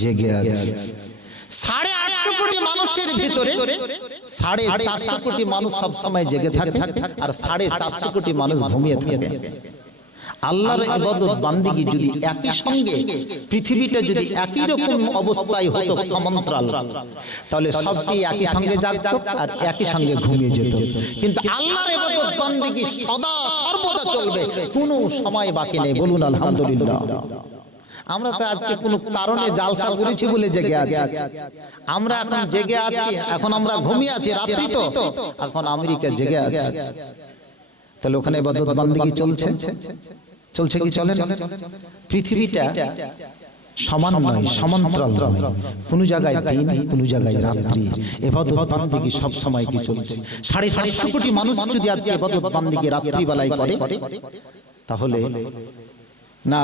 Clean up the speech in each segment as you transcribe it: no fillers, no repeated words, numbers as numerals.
জেগে আছে। 850 কোটি মানুষের ভিতরে 450 কোটি মানুষ সব সময় জেগে থাকে, আর 450 কোটি মানুষ ঘুমিয়ে থাকে। আল্লাহর ইবাদত বান্দিগি যদি একই সঙ্গে, পৃথিবীটা যদি একই রকম অবস্থায় হতো সমান্তরাল, তাহলে সবটি একই সঙ্গে জাগতো আর একই সঙ্গে ঘুমিয়ে যেত। কিন্তু আল্লাহর ইবাদত বান্দিগি সদা সর্বদা চলবে, কোনো সময় বাকি নেই। বলুন আলহামদুলিল্লাহ। আমরা তো আজকে কোনো কারণে জালসা করেছি বলে জেগে আছি। আমরা এখন জেগে আছি, এখন আমরা ঘুমিয়ে আছি, রাত্রি তো। এখন আমেরিকা জেগে আছে, তাহলে ওখানে ইবাদত বান্দিগি চলছে কি চলে না? পৃথিবীটা সমান নয়, সমান্তরাল নয়। কোন জায়গায় দিন, কোন জায়গায় রাত্রি। ইবাদত বান্দিগি সব সময় কি চলছে। 450 কোটি মানুষ যদি আজকে ইবাদত বান্দিগি রাত্রি বেলায় করে, তাহলে না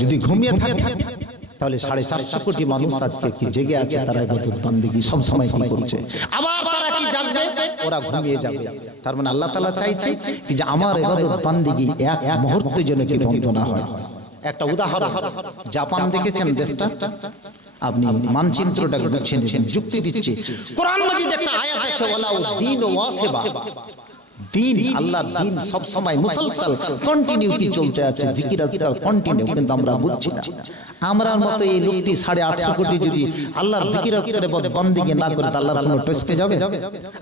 যদি ঘুমিয়ে থাকে, তাহলে 450 কোটি মানুষ আজকে কি জেগে আছে, তারা ইবাদত বান্দিগি সব সময় কি করছে। আবার তারা কি জাগবে, ওরা ঘুমিয়ে যাবে। তার মানে আল্লাহ তাআলা চাইছে কি যে আমার ইবাদত বান্দিগি এক মুহূর্তে যেন কি বন্ধ না হয়। একটা উদাহরণ, জাপান দেখেছেন দেশটা, আপনি মানচিত্রটাকে বুঝছেন, যুক্তি দিচ্ছে। কোরআন মাজিদ একটা আয়াত আছে, ওয়ালাউ দীন ওয়াসিবা, দিন আল্লাহর দিন সব সময় মুসলসল কন্টিনিউ কি চলতে আছে, জিকির আজকার কন্টিনিউ। কিন্তু আমরা বুঝছি না। আমরার মতো এই লোকটি 850 কোটি যদি আল্লাহর জিকির আজকারে বন্দেগি না করে, আল্লাহর কোনো টসকে যাবে?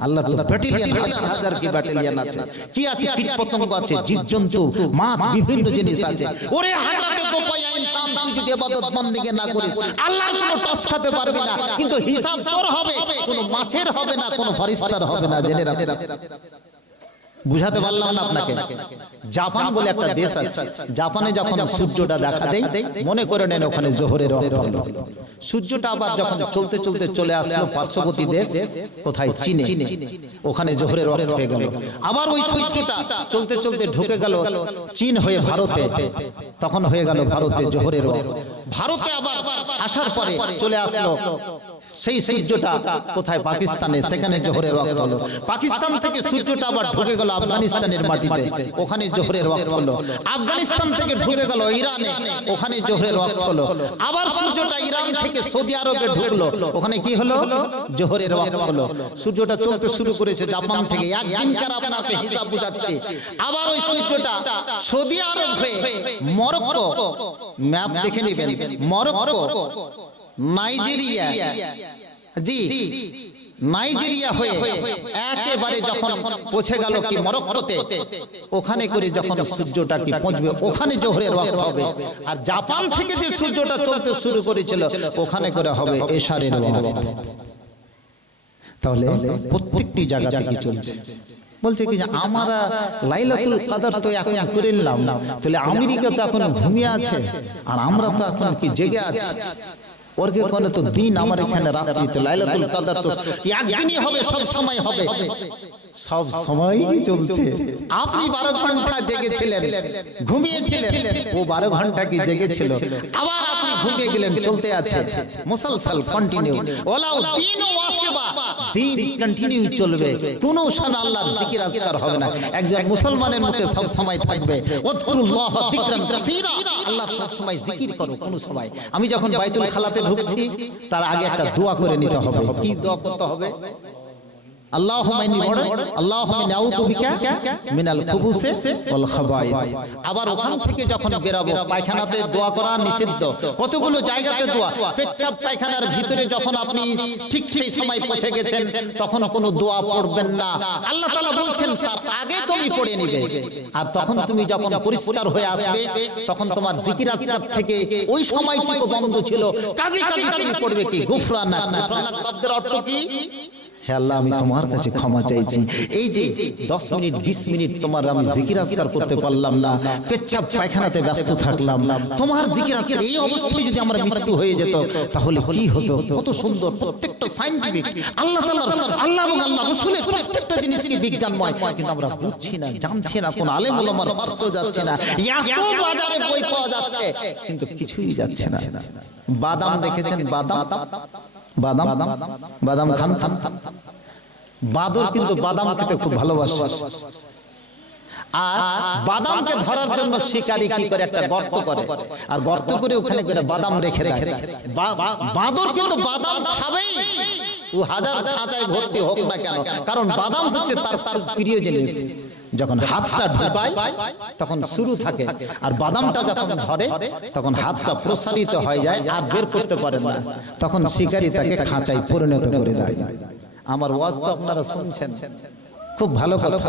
আল্লাহর তো ব্যাটালিয়ন, হাজার হাজার কি ব্যাটালিয়ন আছে, কি আছে, কীট পতঙ্গ আছে, জীবজন্তু, মাছ, বিভিন্ন জিনিস আছে। ওরে হাজরাতে দোপায়া ইনসান, তুই যদি ইবাদত বন্দেগি না করিস, আল্লাহর কোনো টস খেতে পারবি না। কিন্তু হিসাব তোর হবে, কোনো মাছের হবে না, কোনো ফেরেশতার হবে না। জেনে রাখ। বুঝাতে পারলাম না আপনাকে? জাপান বলে একটা দেশ আছে, জাপানে যখন সূর্যটা দেখা দেয়, মনে করে নেন ওখানে জোহরের ওয়াক্ত হলো। সূর্যটা আবার যখন চলতে চলতে চলে আসলো পার্শ্ববর্তী দেশ, কোথায়, চীনে, ওখানে জোহরের ওয়াক্ত হয়ে গেল। আবার ওই সূর্যটা চলতে চলতে ঢুকে গেল চীন হয়ে ভারতে, তখন হয়ে গেল ভারতে জোহরের ওয়াক্ত। ভারতে আবার আসার পরে চলে আসলো সেই সূর্যটা কোথায়, পাকিস্তানে, সেখানে জোহরের ওয়াক্ত হলো। পাকিস্তান থেকে সূর্যটা আবার ঢুকে গেল আফগানিস্তানের মাটিতে, ওখানে জোহরের ওয়াক্ত হলো। আফগানিস্তান থেকে ঢুকে গেল ইরানে, ওখানে জোহরের ওয়াক্ত হলো। আবার সূর্যটা ইরান থেকে সৌদি আরবে ঢুকলো, ওখানে কি হলো, জোহরের ওয়াক্ত হলো। সূর্যটা চলতে শুরু করেছে জাপান থেকে, একদিনকার আপনাকে হিসাব বুঝাচ্ছে। আবার ওই সূর্যটা সৌদি আরব হয়ে মরক্কো, ম্যাপ দেখে নেবেন, মরক্কো, নাইজেরিয়া, জি নাইজেরিয়া হয়ে একেবারে যখন পৌঁছে গেল কি মরক্কোতে, ওখানে করে যখন সূর্যটা কি পৌঁছবে, ওখানে জোহরের ওয়াক্ত হবে। আর জাপান থেকে যে সূর্যটা চলতে শুরু করেছিল, ওখানে করে হবে এশারের ওয়াক্ত। তাহলে প্রত্যেকটি জায়গা থেকে চলছে। বলছে কি যে আমরা লাইলাতুল কদর তো এখন করে নিলাম, তাহলে আমেরিকা তো এখন ঘুমিয়ে আছে, আর আমরা তো এখন কি জেগে আছি। ওর কি কোনো তো দিন, আমার এখানে রাত্রি, তো লাইলাতুল কদর তো একদিনই হবে, সব সময় হবে, সব সময়ই চলছে। আপনি 12 ঘন্টা জেগেছিলেন, ঘুমিয়েছিলেন, ও 12 ঘন্টা কি জেগেছিল, আবার আপনি ঘুমিয়ে গেলেন, চলতে আছে মুসলসল কন্টিনিউ। ওয়ালাউ দিন ওয়াসিবা, দিন কন্টিনিউ চলবে, কোনো শান আল্লাহর জিকির আজকার হবে না। একজন মুসলমানের মুখে সব সময় থাকবে ওয়াজকুরুল্লাহ যিকরান কাসীরা, আল্লাহ সব সময় জিকির করো। কোন সময় আমি যখন বাইতুল খালাতে ঢুকছি, তার আগে একটা দোয়া করে নিতে হবে। কি দোয়া করতে হবে? আল্লাহুম্মা ইন্নী আল্লাহুম্মা নাউযু বিকা মিনাল খুবুসি ওয়াল খাবায়েথ। আবার ওখান থেকে যখন বেরাবো, পায়খানাতে দোয়া করা নিষিদ্ধ। কতগুলো জায়গাতে দোয়া, পেচ্ছাপ পায়খানার ভিতরে যখন আপনি ঠিক সেই সময় পৌঁছে গেছেন, তখন কোনো দোয়া পড়বেন না। আল্লাহ তাআলা বলছেন তার আগে তুমি পড়ে নিবে। আর তখন তুমি যখন পরিষ্কার হয়ে আসবে, তখন তোমার জিকির আজকার থেকে ওই সময়টুকু বন্ধ ছিল, কাজে কাজে তুমি পড়বে কি গুফরানাক। গুফরানাক শব্দের অর্থ কি? হে আল্লাহ, আমি তোমার কাছে ক্ষমা চাইছি। এই যে 10 মিনিট 20 মিনিট তোমার আমি জিকির আজকার করতে পারলাম না, পেচ্ছাপ পায়খানাতে ব্যস্ত থাকলাম, তোমার জিকির আজকার এই অবস্থায় যদি আমার মৃত্যু হয়ে যেত, তাহলে কি হতো? কত সুন্দর, প্রত্যেকটা সায়েন্টিফিক, আল্লাহ তাআলা, আল্লাহ এবং আল্লাহ রাসূলের প্রত্যেকটা জিনিস কি বিজ্ঞানময়। কিন্তু আমরা বুঝছি না, জানছি না, কোন আলেম ওলামার পাশে যাচ্ছে না। এত বাজারে বই পাওয়া যাচ্ছে, কিন্তু কিছুই যাচ্ছে না। বাদাম দেখেছেন? বাদাম, বাদাম, বাদাম খান। বাদর কিন্তু বাদাম খেতে খুব ভালোবাসে। আর বাদামকে ধরার জন্য শিকারী কি করে একটা গর্ত করে, আর গর্ত করে ওখানে করে বাদাম রেখে দেয়। বাঁদর কিন্তু বাদাম খাবেই, ও হাজার খাঁচায় ভর্তি হোক না কেন, কারণ বাদাম হচ্ছে তার প্রিয় জিনিস। যখন হাতটা ঢুকায় তখন শুরু থাকে, আর বাদামটা যখন ধরে তখন হাতটা প্রসারিত হয়ে যায়, আর বের করতে পারে না, তখন শিকারী তাকে খাঁচায় পরিণত করে দেয়। আমার ওয়াজ তো আপনারা শুনছেন, খুব ভালো কথা,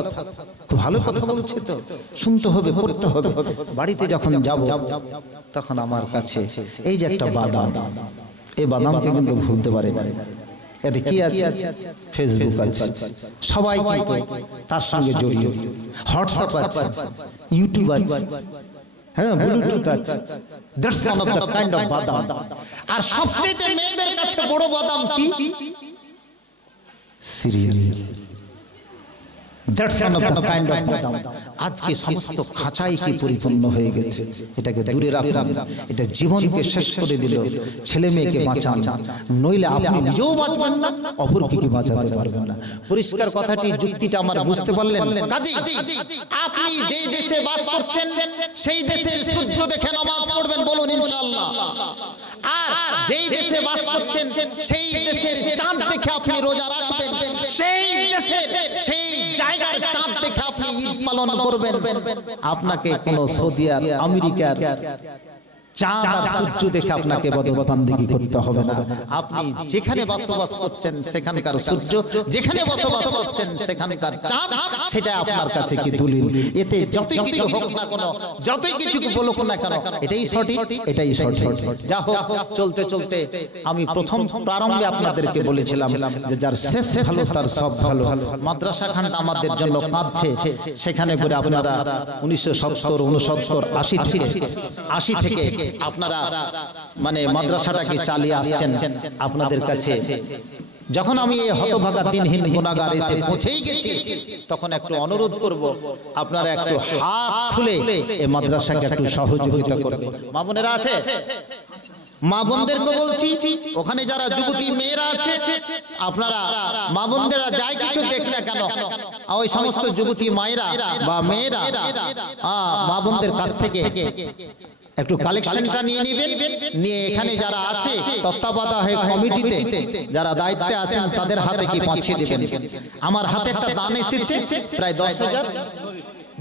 খুব ভালো কথা বলছে, তো শুনতে হবে, পড়তে হবে। বাড়িতে যখন যাব তখন আমার কাছে এই যে একটা বাদাম, এই বাদামকে কিন্তু ভুলতে পারে না। এতে কি আছে? ফেসবুক আছে, সবাই কিন্তু তার সঙ্গে জড়িয়ে, হোয়াটসঅ্যাপ আছে, ইউটিউব আছে, হ্যাঁ, ব্লুটুথ আছে। That's one of the kind of বাদাম। আর সবচেয়ে মেয়েদের কাছে বড় বাদাম কি? Serial. That's one of the kind of বাদাম। আজকে সমস্ত খাঁচাই কি পরিপূর্ণ হয়ে গেছে। এটাকে দূরে রাখুন, এটা জীবনকে শেষ করে দিল। ছেলে মেয়েকে বাঁচান, নইলে আপনি নিজেও বাঁচবেন না, অপরকে কি বাঁচাতে পারবেন না। পরিষ্কার কথাটি, যুক্তিটা আমার বুঝতে পারলেন? কাজেই আপনি যে দেশে বাস করছেন সেই দেশের সূর্য দেখে নামাজ পড়বেন, বলুন ইনশাআল্লাহ। আর যেই দেশে বাস করছেন সেই দেশের চাঁদ দেখে আপনি রোজা রাখবেন, সেই দেশের সেই জায়গার চাঁদ দেখে আপনি ঈদ পালন করবেন। আপনাকে কোন সৌদি আর আমেরিকার চাঁদ আর সূর্য দেখে আপনাকে বদবন্দেগী করতে হবে না। আপনি যেখানে বসবাস করছেন সেখানকার সূর্য, যেখানে বসবাস করছেন সেখানকার চাঁদ, সেটা আপনার কাছে কি দলিল। এতে যতই কিছু হোক না কেন, যতই কিছু বলুক না কেন, এটাই সঠিক, এটাই সঠিক। যা হোক, চলতে চলতে আমি প্রথম প্রারম্ভে আপনাদেরকে বলেছিলাম যে যার শেষ ভালো তার সব ভালো। মাদ্রাসা খান আমাদের জন্য কাঁদছে, সেখানে করে আপনারা 1970, 69, 80 থেকে আপনারা মানে মাদ্রাসাটাকে চালিয়ে আসছেন। আপনাদের কাছে যখন আমি এই হতভাগা দিনহীন গুনাহগার এসে পৌঁছেই গেছি, তখন একটু অনুরোধ করব, আপনারা একটু হাত খুলে এই মাদ্রাসাকে একটু সহযোগিতা করবেন। মা বোনেরা আছে, মা বোনদেরকে বলছি, ওখানে যারা যুবতী মেয়েরা আছে, আপনারা মা বোনদেরা যাই কিছু দেখলে কেন, ওই সমস্ত যুবতী মায়েরা বা মেয়েরা মা বোনদের কাছ থেকে একটু কালেকশনটা নিয়ে নেবেন, নিয়ে এখানে যারা আছে তত্ত্বাবধায়ক কমিটিতে যারা দায়িত্বে আছেন তাদের হাতে কি পৌঁছে দিবেন। আমার হাতে একটা দান এসেছে প্রায় 10,000।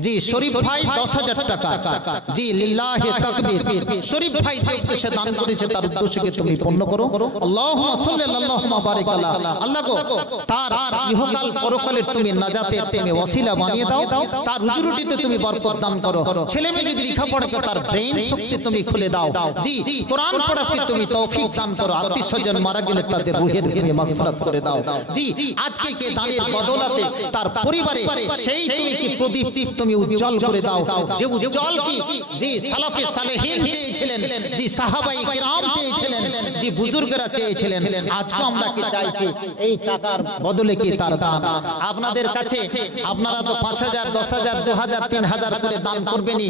জি শরীফ ভাই 10,000 টাকা। জি লিল্লাহি তাকবীর। শরীফ ভাই যে উদ্দেশ্যে দান করেছে তার উদ্দেশ্যকে তুমি পূর্ণ করো। আল্লাহুম্মা সাল্লি আল্লাহুম্মা বারিক আলা। আল্লাহ গো, তার ইহকাল পরকালের তুমি নাজাতের তুমি ওসিলা বানিয়ে দাও, তার রুজি-রুটিতে তুমি বরকত দান করো। ছেলে মেয়ে যদি লেখাপড়া করে তার ব্রেন শক্তি তুমি খুলে দাও। জি কোরআন পড়াকে তুমি তৌফিক দান করো। আত্মীয়স্বজন মারা গেলে তাদের রুহের তুমি মাগফিরাত করে দাও। জি আজকে কে দানের বদলাতে তার পরিবারে সেই তুমি কি প্রদীপ তুমি উজ্জ্বল করে দাও, যে উজ্জ্বল কি জি সালাফে সালেহিন চেয়েছিলেন, জি সাহাবাই কিরাম চেয়েছিলেন, জি বুজুর্গরা চেয়েছিলেন। আজকে আমরা কি চাইছি, এই টাকার বদলে কি তার দান। আপনাদের কাছে আপনারা তো 5,000, 10,000, 2,000, 3,000 করে দান করবেনই।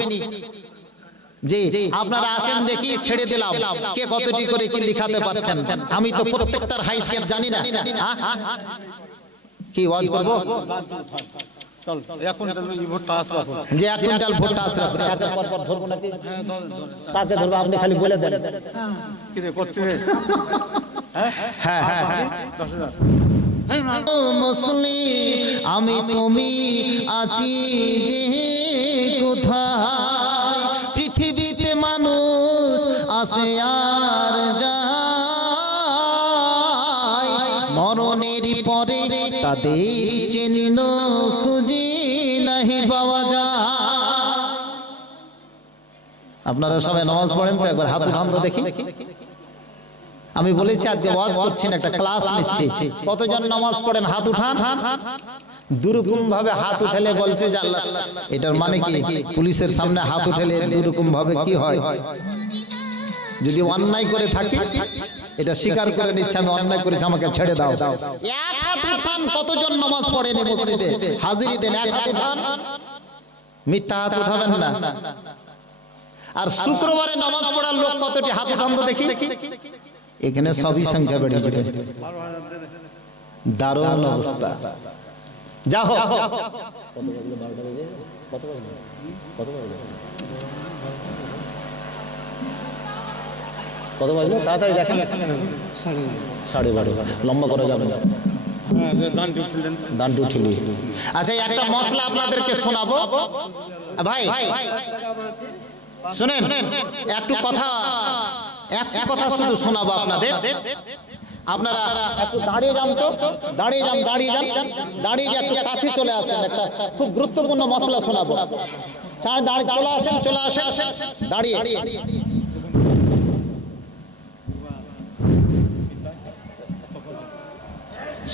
জি আপনারা আসেন, দেখি ছেড়ে দিলাম কে কতটি করে কি লিখাতে পারছেন। আমি তো প্রত্যেকটার হাইসিয়ত জানি না। কি ওয়াজ করব? যে 1 কুইন্টাল ভুট্টা আসবে, একের পর পর ধরবো নাকি? তাকে ধরবো, আপনি খালি বলে দেন। কি রে করছে? হ্যাঁ হ্যাঁ হ্যাঁ 10,000। মুসলিম আমি তুমি আছি যে কোথায়, পৃথিবীতে মানুষ আসে আর যায়, মরণের পরে তাদের চিহ্ন খুঁজে নাহি পাওয়া যায়। আপনারা সবাই নামাজ পড়েন তো? একবার হাত উঠান তো দেখি। আমি বলেছি আজকে ওয়াজ করছি না, একটা ক্লাস নিচ্ছি। কতজন নামাজ পড়েন হাত উঠান। দুরকম ভাবে হাত উঠালে বলছে যে আল্লাহ, এটার মানে কি পুলিশের সামনে হাত উঠালে দুরকম ভাবে কি হয়? যদি অন্যায় করে থাকি এটা স্বীকার করে নিচ্ছে আমি অন্যায় করেছি, আমাকে ছেড়ে দাও। এক হাত উঠান। কতজন নামাজ পড়েন এই মসজিদে? হাজিরি দেন, এক হাত উঠান। মিথ্যা হাত উঠাবেন না। আর শুক্রবারে নামাজ পড়ার লোক কতটি? হাত উঠান তো দেখি। এখানে সবই সংখ্যা বেড়ে যাবে। দারুণ অবস্থা। যা হোক, কত বাজলো তাড়াতাড়ি দেখেন। 12:30, লম্বা করা যাবে না, দান উঠিলি। আচ্ছা একটা মশলা আপনাদেরকে শোনাবো ভাই, শুনেন একটু কথা, একটা কথা শুধু শোনাবো আপনাদের। আপনারা একটু দাঁড়িয়ে যান তো, দাঁড়িয়ে যান, দাঁড়িয়ে যান, দাঁড়িয়ে গিয়ে একটু কাছে চলে আসেন, একটা খুব গুরুত্বপূর্ণ মশলা শোনাবো। দাঁড়িয়ে চলে আসেন, চলে আসেন, দাঁড়িয়ে।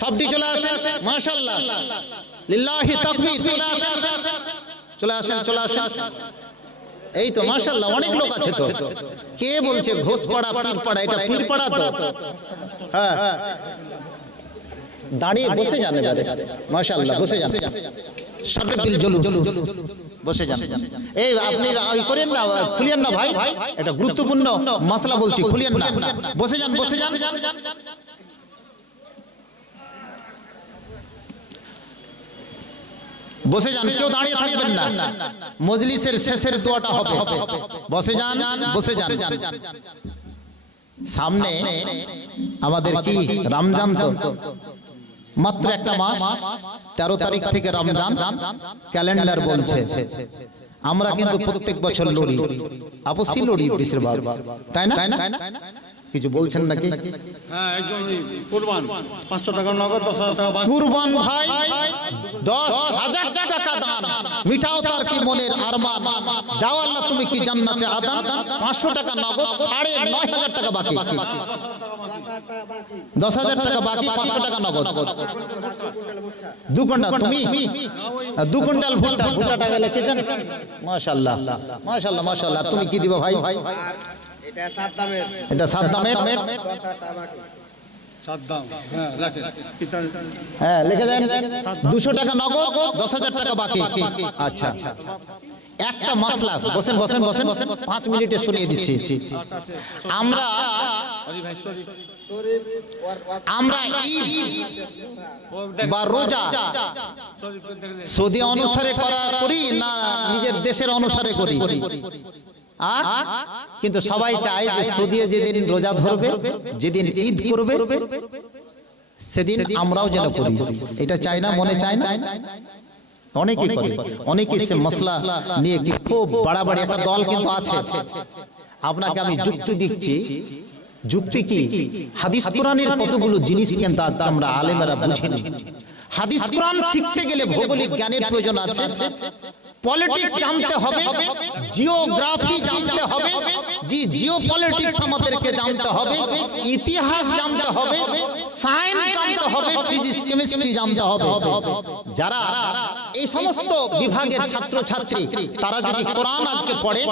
সবটি চলে আসেন, মাশাআল্লাহ, লিল্লাহি তাকবীর, চলে আসেন, চলে আসেন, চলে আসেন। এই তো মাশাআল্লাহ, অনেক লোক আছে তো। কে বলছে ঘোষপাড়া পীরপাড়া? এটা পীরপাড়া তো। হ্যাঁ, দাঁড়িয়ে বসে যান এবারে, মাশাআল্লাহ, বসে যান, সার্বিল জুলুস, বসে যান। এই আপনি ওই করেন না, খুলিয়েন না ভাই, এটা গুরুত্বপূর্ণ মশলা বলছি, খুলিয়েন না, বসে যান, বসে যান, বসে যান, কেউ দাঁড়িয়ে থাকবেন না। মজলিসের শেষের দোয়াটা হবে, বসে যান, বসে যান। সামনে আমাদের কি রমজান, তো মাত্র একটা মাস, 13 তারিখ থেকে রমজান ক্যালেন্ডার বলছে। আমরা কিন্তু প্রত্যেক বছর লড়ি, আপসি লড়ি বেশিরভাগ, তাই না? কিছু বলছেন নাকি? হ্যাঁ, একদম কুরবান 500 টাকা নগদ, 10,000 টাকা বাকি। কুরবান ভাই 10,000 টাকা দান, মিটাও তার কি মনের আরমান, দাও আল্লাহ তুমি কি জান্নাতে আদান। 500 টাকা নগদ, 9,500 টাকা বাকি, 10,000 টাকা বাকি, 500 টাকা নগদ। 2 কুইন্টাল, তুমি 2 কুইন্টাল ভুট্টা, ভুট্টাটা লিখেছেন, মাশাআল্লাহ, মাশাআল্লাহ, মাশাআল্লাহ। তুমি কি দিবা ভাই? এটা 7 দামের, এটা 7 দামের, 7 দাম। হ্যাঁ, রাখেন, হ্যাঁ লিখে দেন। 200 টাকা নগদ, 10,000 টাকা বাকি। আচ্ছা, একটা মাসলা, বসেন, বসেন, বসেন, 5 মিনিটে শুনিয়ে দিচ্ছি। আমরা ঈদ বা রোজা সৌদি অনুসারে করি না নিজের দেশের অনুসারে করি? কিন্তু সবাই চায় যে সৌদি যেদিন রোজা ধরবে, যেদিন ঈদ করবে, সেদিন আমরাও যেন করি। এটা চাই না, মনে চায় না? অনেকেই করে, অনেকেই সে মশলা নিয়ে কি খুব বাড়াবাড়ি একটা দল কিন্তু আছে। আপনাকে আমি যুক্তি দিচ্ছি। যুক্তি কি? হাদিস কোরআনের কতগুলো জিনিস কিন্তু আজ আমরা আলেমেরা বুঝিনি। হাদিস কোরআন শিখতে গেলে ভৌগোলিক জ্ঞানের প্রয়োজন আছে, পলিটিক্স জানতে হবে, জিওগ্রাফি জানতে হবে, জিওপলিটিক্স আমাদেরকে জানতে হবে, ইতিহাস জানতে হবে, সায়েন্স জানতে হবে, ফিজিক্স কেমিস্ট্রি জানতে হবে। যারা এই সমস্ত বিভাগের ছাত্রছাত্রী তারা যদি কোরআন আজকে পড়ে,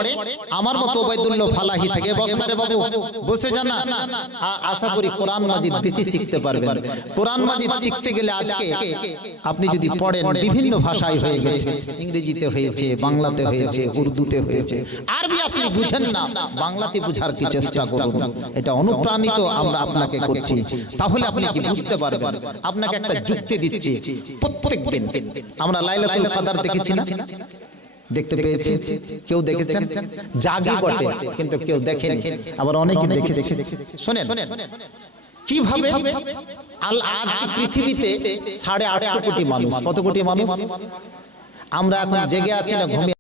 আমার মতো ওবায়দুল্লাহ ফালাহি থেকে, বসনারে বাবু বসে যান না, আশা করি কোরআন মাজিদ বেশি শিখতে পারবেন। কোরআন মাজিদ শিখতে গেলে আজকে আপনি যদি পড়েন, বিভিন্ন ভাষায় হয়ে গেছে, ইংরেজিতে হয়েছে, বাংলাতে হয়েছে, উর্দুতে হয়েছে। আরবি আপনি বুঝেন না, বাংলাতে বুঝার কি চেষ্টা করুন। এটা অনুপ্রাণিত আমরা আপনাকে করছি, তাহলে আপনি কি বুঝতে পারবেন। আপনাকে একটা যুক্তি দিচ্ছি। প্রত্যেক দিন আমরা লাইলাতুল কদর দেখেছি না? দেখতে পেয়েছি? কেউ দেখেছেন? জাগি বটে, কিন্তু কেউ দেখেনি, আবার অনেকে দেখেছে। শোনেন কিভাবে আজ পৃথিবীতে 850 কোটি মানুষ, কত কোটি মানুষ? আমরা এখন জেগে আছি না ঘুমিয়ে